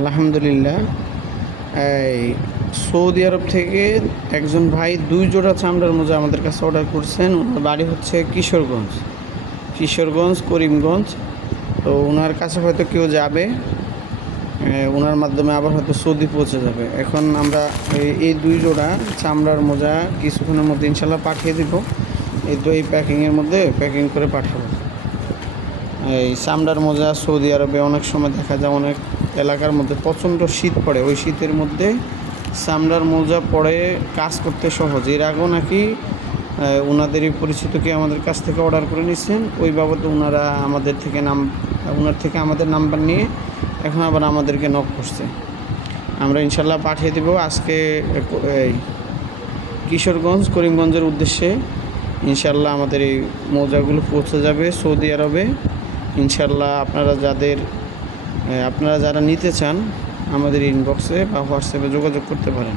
আলহামদুলিল্লাহ। এই সৌদি আরব থেকে একজন ভাই 2 জোড়া চামড়ার মোজা আমাদের কাছে অর্ডার করছেন। ওনার বাড়ি হচ্ছে কিশোরগঞ্জ করিমগঞ্জ। তো ওনার কাছে হয়তো কেউ যাবে, ওনার মাধ্যমে আবার হয়তো সৌদি পৌঁছে যাবে। এখন আমরা এই 2 জোড়া চামড়ার মোজা কিছুক্ষণের মধ্যে ইনশাল্লাহ পাঠিয়ে দিব। এই প্যাকিংয়ের মধ্যে প্যাকিং করে পাঠাবো। এই চামড়ার মোজা সৌদি আরবে অনেক সময় দেখা যায় অনেক এলাকার মধ্যে প্রচণ্ড শীত পড়ে, ওই শীতের মধ্যে চামড়ার মোজা পরে কাজ করতে সহজ। এর আগেও নাকি ওনাদেরই পরিচিত কেউ আমাদের কাছ থেকে অর্ডার করে নিচ্ছেন, ওই বাবদে ওনার থেকে আমাদের নাম্বার নিয়ে এখন আবার আমাদেরকে নক করছে। আমরা ইনশাল্লাহ পাঠিয়ে দেব আজকে এই কিশোরগঞ্জ করিমগঞ্জের উদ্দেশ্যে। ইনশাল্লাহ আমাদের এই মোজাগুলো পৌঁছে যাবে সৌদি আরবে। ইনশাল্লাহ আপনারা যারা নিতে চান আমাদের ইনবক্সে বা হোয়াটসঅ্যাপে যোগাযোগ করতে পারেন।